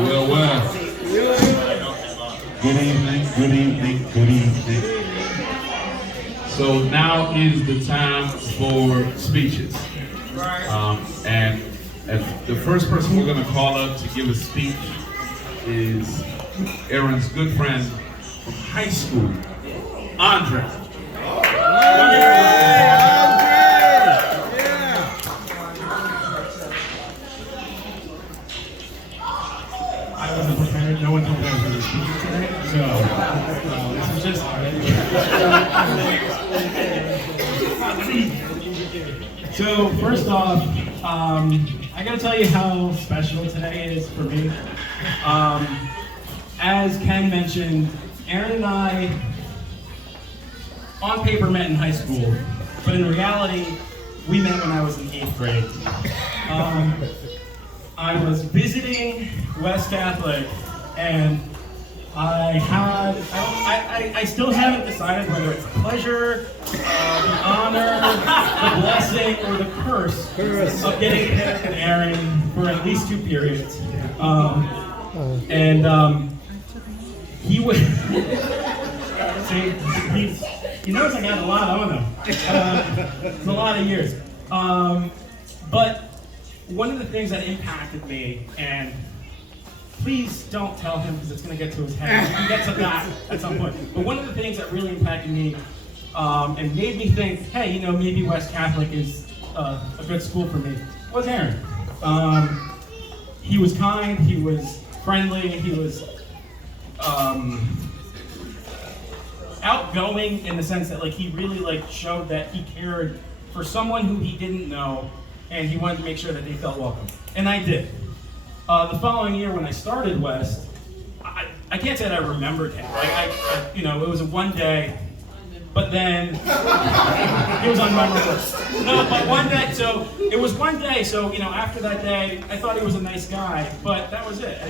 Well, well. Good evening, good evening, good evening. So now is the time for speeches. And the first person we're going to call up to give a speech is Aaron's good friend from high school, Andre. I wasn't prepared. No one told me I was going to speak today, so this is just. So first off, I got to tell you how special today is for me. As Ken mentioned, Aaron and I, on paper, met in high school, but in reality, we met when I was in 8th grade. I was visiting West Catholic, and I still haven't decided whether it's a pleasure, the honor, the blessing, or the curse of getting paired with Aaron for at least 2 periods. He was, see, he knows I got a lot on him. It's a lot of years. But one of the things that impacted me, and please don't tell him because it's going to get to his head. He gets to that at some point. But one of the things that really impacted me and made me think, hey, maybe West Catholic is a good school for me, was Aaron. He was kind, he was friendly, he was outgoing in the sense that he really showed that he cared for someone who he didn't know, and he wanted to make sure that they felt welcome. And I did. The following year when I started West, I can't say that I remembered him. It was a one day, but then it was unmemorable. No, but one day, so it was one day, so after that day, I thought he was a nice guy, but that was it.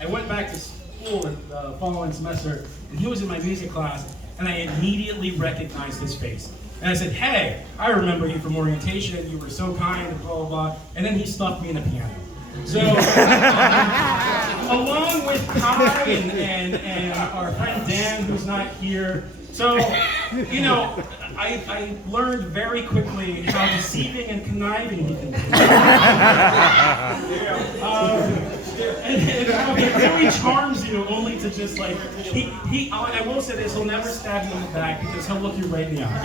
I went back to school the following semester, and he was in my music class, and I immediately recognized his face. And I said, hey, I remember you from orientation, you were so kind, blah, blah, blah. And then he stuffed me in a piano. So, along with Kai and our friend Dan, who's not here, so, I learned very quickly how deceiving and conniving he can be. And how he really charms you only to just I will say this, he'll never stab you in the back because he'll look you right in the eye.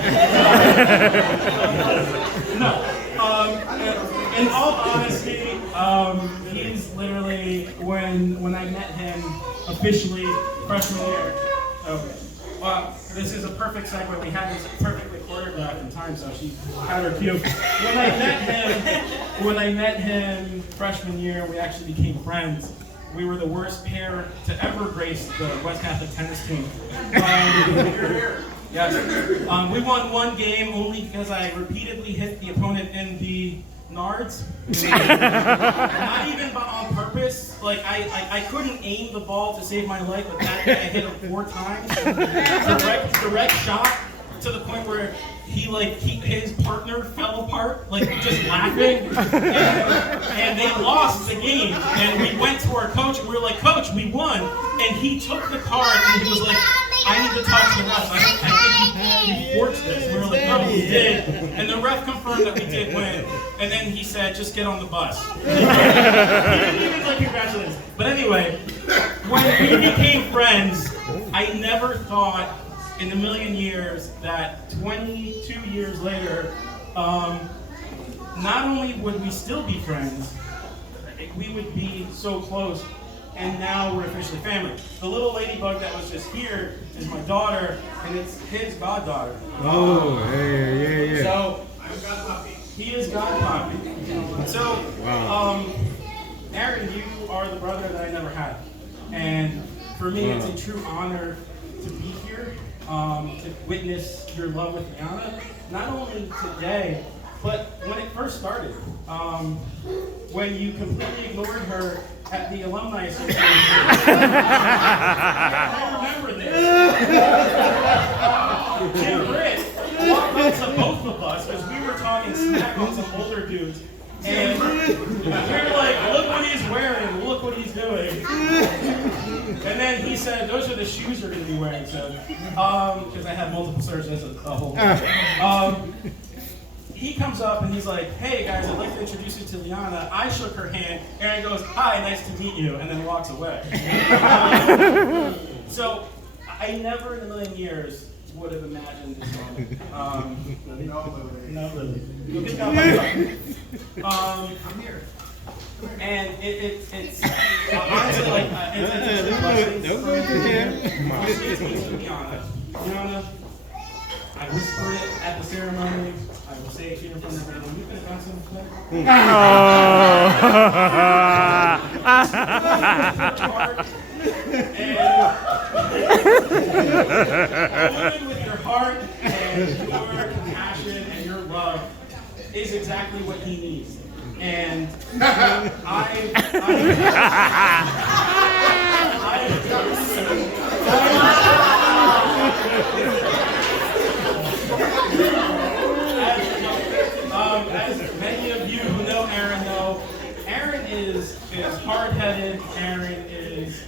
In all honesty, he's literally, when I met him officially freshman year, this is a perfect segue. We had this perfectly choreographed in time, so she had her cue. When I met him freshman year, we actually became friends. We were the worst pair to ever grace the West Catholic tennis team. Yes. We won one game only because I repeatedly hit the opponent in the nards. Not even on purpose. I couldn't aim the ball to save my life, but that day I hit him 4 times. Direct shot to the point where his partner fell apart, just laughing. And they lost the game. And we went to our coach and we were like, Coach, we won. And he took the card and he was like, I need to talk to the ref. I think he forged this. We were like, no, we did. And the ref confirmed that we did win. And then he said, just get on the bus. He didn't even congratulations. But anyway, when we became friends, I never thought in a million years that 22 years later, not only would we still be friends, we would be so close. And now we're officially family. The little ladybug that was just here is my daughter, and it's his goddaughter. Oh, yeah. So, he is godpoppy. So, Aaron, you are the brother that I never had. And for me, it's a true honor to be here, to witness your love with Liana. Not only today, but when it first started. When you completely ignored her at the alumni association. I remember this. Jim Britt walked up to both of us because we were talking smack on some older dudes. And we were like, look what he's wearing, look what he's And then he said, those are the shoes you're going to be wearing. So, because I have multiple surgeons, a whole he comes up and he's like, hey guys, I'd like to introduce you to Liana. I shook her hand. Aaron goes, hi, nice to meet you, and then walks away. So I never in a million years would have imagined this moment. No, really. You can tell I'm here. And it's honestly like it's a blessing for me. Liana, I whisper it at the ceremony. I will say it here in front of everyone. You could have done something better. With your heart and your compassion and your love is exactly what he needs. And as many of you who know Aaron know, Aaron is hard-headed. Aaron is.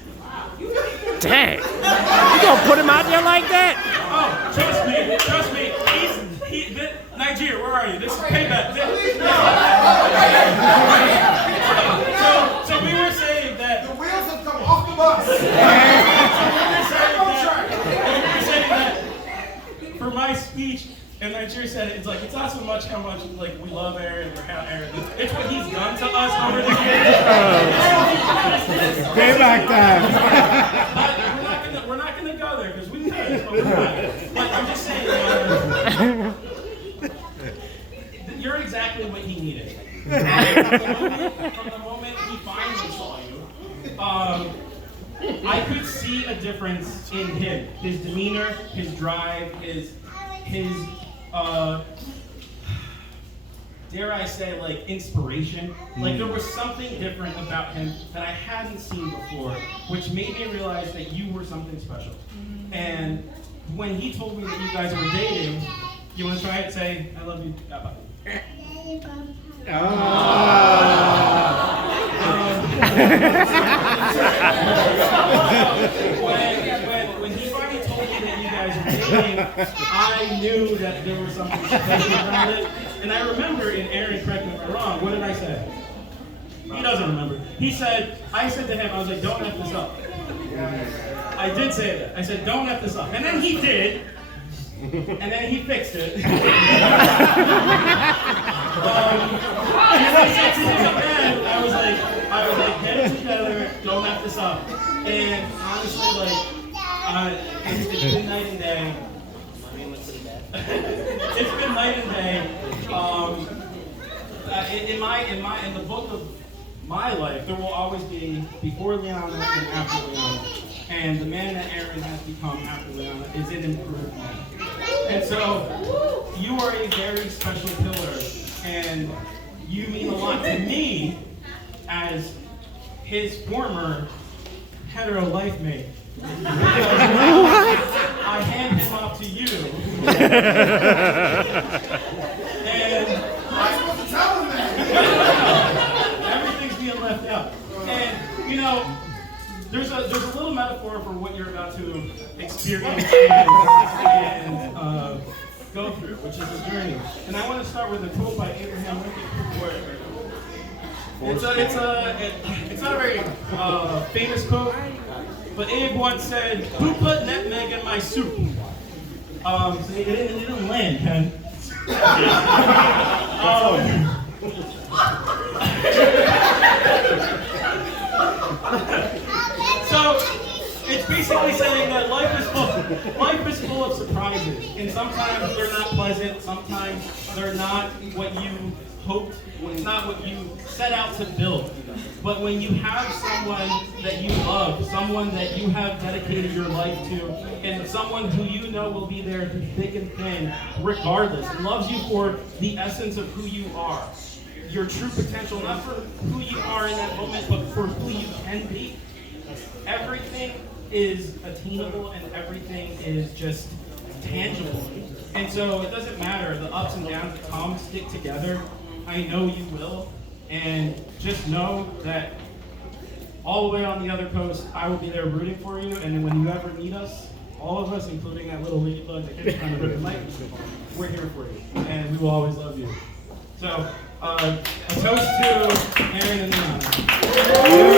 Dang! You gonna put him out there like that? Oh, trust me. Nigeria, where are you? This is payback. So we were saying that the wheels have come off the bus. we were saying that for my speech, and Nigeria said it's like it's not so much how much like we love Aaron or how Aaron. It's what he's done to us over the years. Payback time. We're not gonna go there because we could, but we're not. But I'm just saying, you're exactly what he needed. From the moment he finally saw you, I could see a difference in him, his demeanor, his drive, his dare I say, like, inspiration. Like, there was something different about him that I hadn't seen before, which made me realize that you were something special. And when he told me that you guys were dating, you want to try it? Say, I love you. Bye. When he finally told me that you guys were dating, I knew that there was something special about it. And I remember, and Aaron, correct me if I'm wrong, what did I say? He doesn't remember. I said to him, I was like, don't F this up. I did say that. I said, don't F this up. And then he did. And then he fixed it. He said to his man, I was like, get it together, don't F this up. And honestly, like, it's been night and day. It's been night and day. In the book of my life, there will always be before Liana and after Liana. And the man that Aaron has become after Liana is an improved man. And so, you are a very special pillar, and you mean a lot to me as his former hetero life mate. I hand him off to you. And I'm supposed to tell him that. everything's being left out. And you know, there's a little metaphor for what you're about to experience and go through, which is a journey. And I want to start with a quote by Abraham Lincoln. It's not a very famous quote, but Abe once said, "Who put nutmeg in my soup?" So it didn't land, Ken. So it's basically saying that life is full of surprises, and sometimes they're not pleasant. Sometimes they're not what you hoped. It's not what you set out to build. But when you have someone that you love, someone that you have dedicated your life to, and someone who you know will be there through thick and thin, regardless, loves you for the essence of who you are, your true potential, not for who you are in that moment, but for who you can be. Everything is attainable and everything is just tangible. And so it doesn't matter, the ups and downs that come, stick together. I know you will. And just know that all the way on the other coast, I will be there rooting for you. And then when you ever need us, all of us, including that little lead bug that keeps trying to rip the mic, we're here for you. And we will always love you. So, a toast to Aaron and Liana.